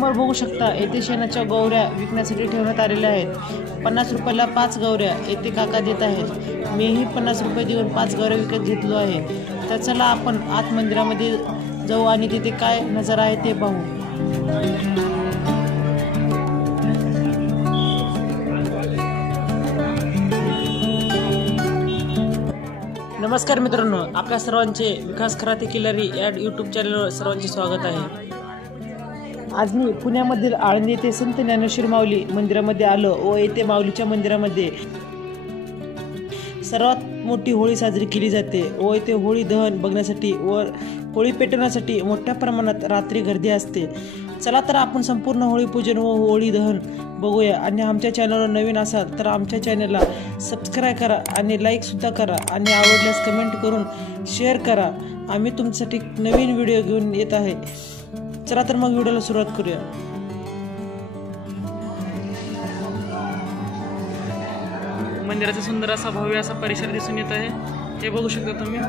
समोर बघू शकता येथे शेणाच्या गौऱ्या विकण्यासाठी ठेवण्यात आलेल्या आहेत। 50 रुपयाला 5 गौऱ्या येथे काका देत आहेत। मीही 50 रुपये देऊन 5 गौऱ्या विकत घेतलो आहे। तर चला आपण आत मंदिरामध्ये जाऊ आणि तिथे काय नजारा आहे ते पाहू। नमस्कार मित्रांनो, आपल्या सर्वांचे विकास खराते किल्लारी या यूट्यूब चॅनलवर सर्वांचे स्वागत आहे। आज मी पुण्यामधील आळंदी येथे संत ज्ञानेश्वर माऊली मंदिरामध्ये आलो व येथे माऊलीच्या मंदिरामध्ये सर्वात मोठी होळी साजरी केली जाते व येथे होळी दहन बघण्यासाठी व होळी पेटवण्यासाठी मोठ्या प्रमाणात रात्री गर्दी असते। चला तर आपण संपूर्ण होळी पूजन व होळी दहन बघूया। आणि आमच्या चॅनलवर नवीन असाल तर आमच्या चॅनलला सबस्क्राईब करा आणि लाईक सुद्धा करा आणि आवडल्यास कमेंट करून शेअर करा। आम्ही तुमच्यासाठी नवीन व्हिडिओ घेऊन येत आहे। चला तर मग व्हिडिओला सुरुवात करूया। मंदिराचा सुंदर असा भव्य असा परिसर दिसून येत आहे, हे बघू शकता तुम्ही।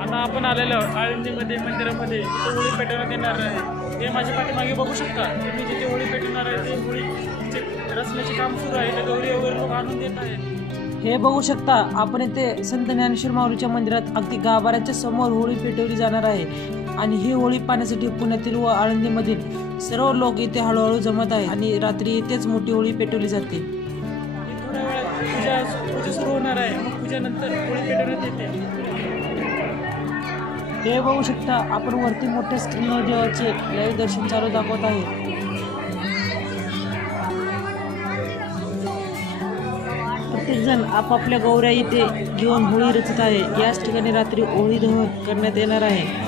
आता आपण आलेलो आळंदीमध्ये मंदिरामध्ये होळी पेटवण्यात येणार आहे। हे माझ्या पाठीमागे बघू शकता, तुम्ही जिथे होळी पेटवणार आहे ते होळीचे रचण्याचे काम सुरू आहे। इथे गौरी वगैरे लोक आणून देत आहेत। हे बघू शकता आपण इथे संत ज्ञानेश्वर माऊलीच्या मंदिरात अगदी गाभाऱ्याच्या समोर होळी पेटवली जाणार आहे। आणि ही होळी पाहण्यासाठी पुण्यातील व आळंदीमधील सर्व लोक इथे हळूहळू जमत आहे आणि रात्री इथेच मोठी होळी पेटवली जाते। थोड्या वेळात पूजा सुरू होणार आहे, मग पूजेनंतर होळी पेटवण्यात येते। हे बघू शकता आपण वरती मोठ्या स्क्रीनवर देवाचे लाईव्ह दर्शन चालू दाखवत आहे। प्रत्येक जण आपापल्या गौऱ्या इथे घेऊन होळी रचत आहे। याच ठिकाणी रात्री होळी दहन करण्यात येणार आहे।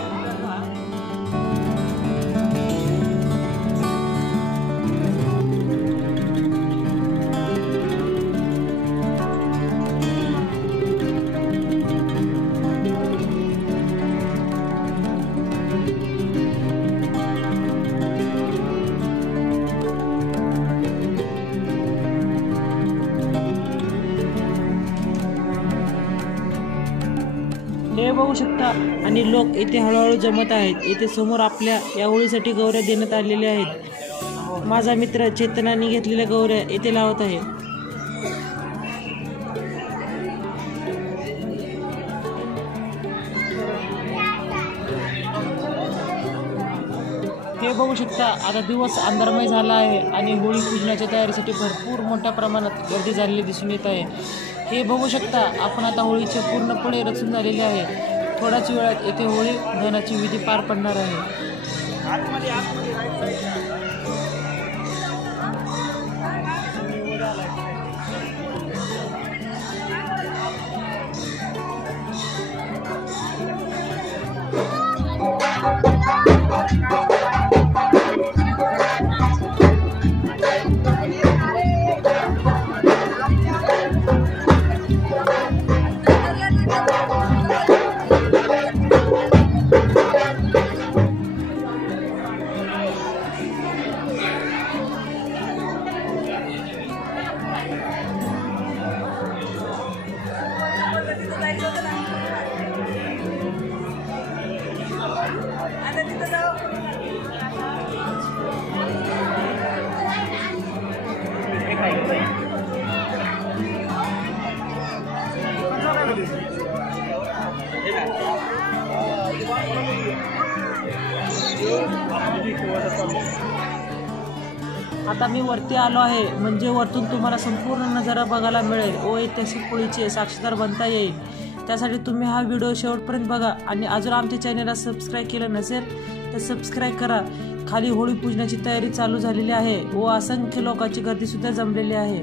हे बघू शकता आणि लोक इथे हळूहळू जमत आहेत। इथे समोर आपल्या या होळीसाठी गौऱ्या देण्यात आलेल्या आहेत। माझा मित्र चेतनाने घेतलेल्या गौऱ्या इथे लावत आहे। हे बघू शकता आता दिवस अंधारमय झाला आहे आणि होळी पूजनाच्या तयारीसाठी भरपूर मोठ्या प्रमाणात गर्दी झालेली दिसून येत आहे। हे बघू शकता आपण आता होळीचे पूर्णपणे रचून झालेले आहे। थोड्याच वेळात येथे होळी दहनाची विधी पार पडणार आहे। आता मी वरती आलो आहे, म्हणजे वरतून तुम्हाला संपूर्ण नजारा बघायला मिळेल व ऐतिहासिक होळीचे साक्षीदार बनता येईल। त्यासाठी तुम्ही हा व्हिडिओ शेवटपर्यंत बघा आणि अजून आमच्या चॅनलला सबस्क्राईब केलं नसेल तर सबस्क्राईब करा। खाली होळी पूजनाची तयारी चालू झालेली आहे व असंख्य लोकांची गर्दी सुद्धा जमलेली आहे।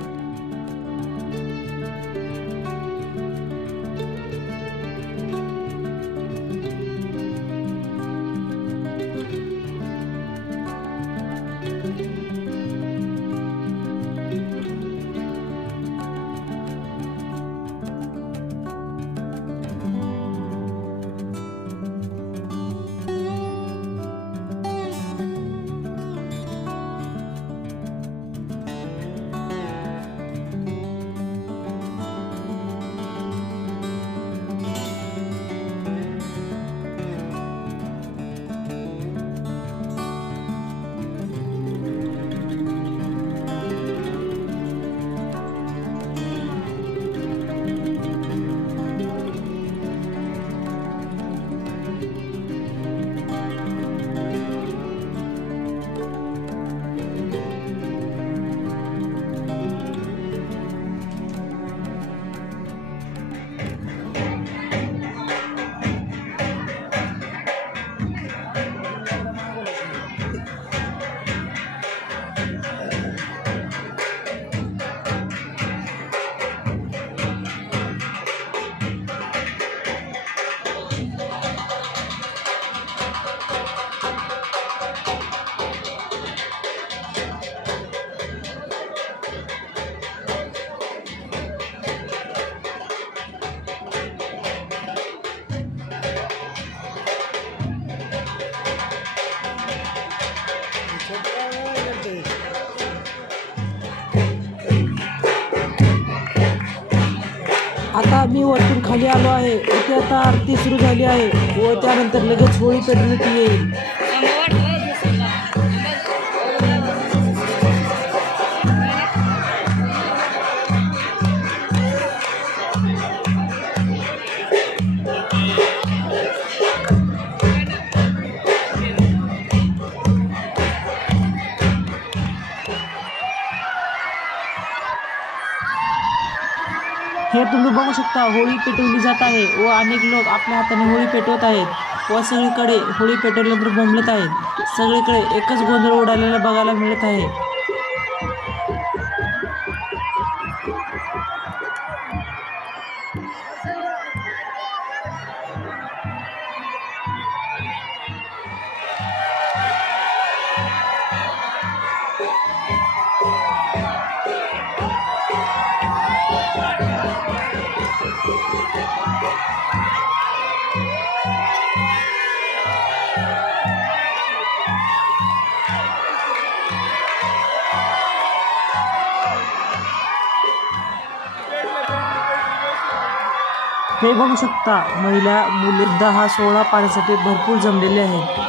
आता मी वरतून खाली आलो आहे. इथे आता आरती सुरू झाली आहे व त्यानंतर लगेच होळी पेटवण्यात येईल. हे तुम्ही बघू शकता, होळी पेटवली जात आहे व अनेक लोक आपल्या हाताने होळी पेटवत आहेत व सगळीकडे होळी पेटवल्यानंतर बोंबलत आहेत. सगळीकडे एकच गोंधळ उडालेला बघायला मिळत आहे. हे बघू शकता, महिला मुले हा सोहळा पाहण्यासाठी भरपूर जमलेले आहेत.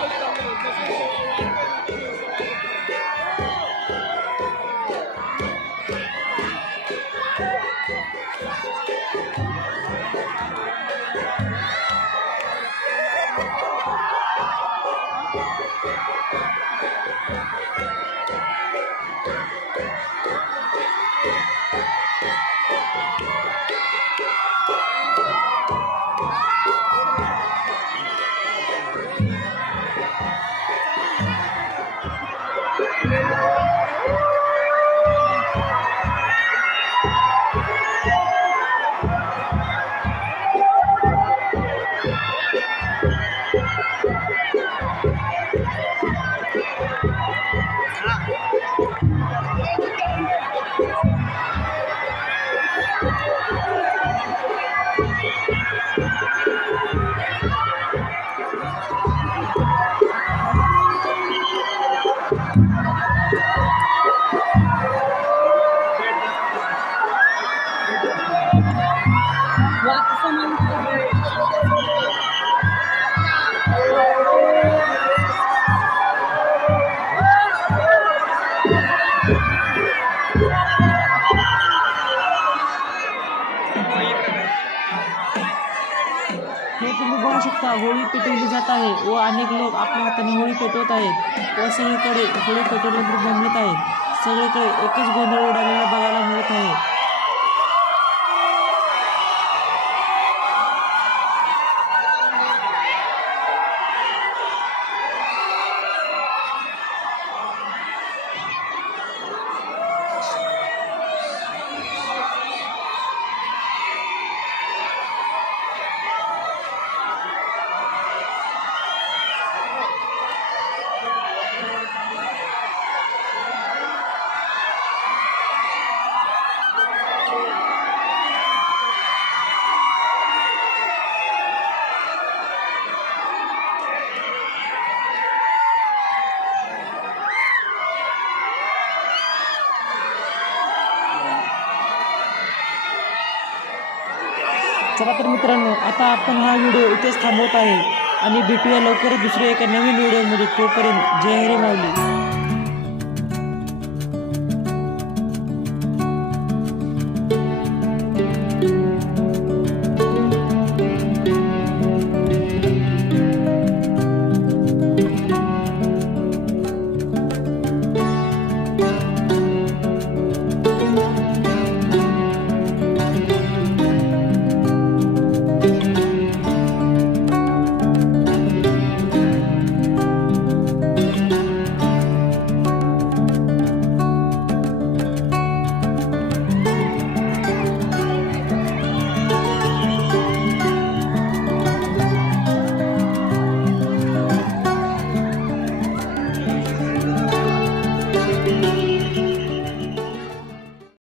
हे तुम्ही बघू शकता, होळी पेटवली जात आहे व अनेक लोक आपल्या हाताने होळी पेटवत आहेत व सगळीकडे होळी पेटवल्यानंतर बोंबलत आहेत. सगळीकडे एकच गोंधळ उडालेला बघायला मिळत आहे. चला तर मित्रांनो, आता आपण हा व्हिडिओ इथेच थांबवत आहे आणि भेटूया लवकरच दुसऱ्या एका नवीन व्हिडिओमध्ये. तोपर्यंत जय हरी माऊली.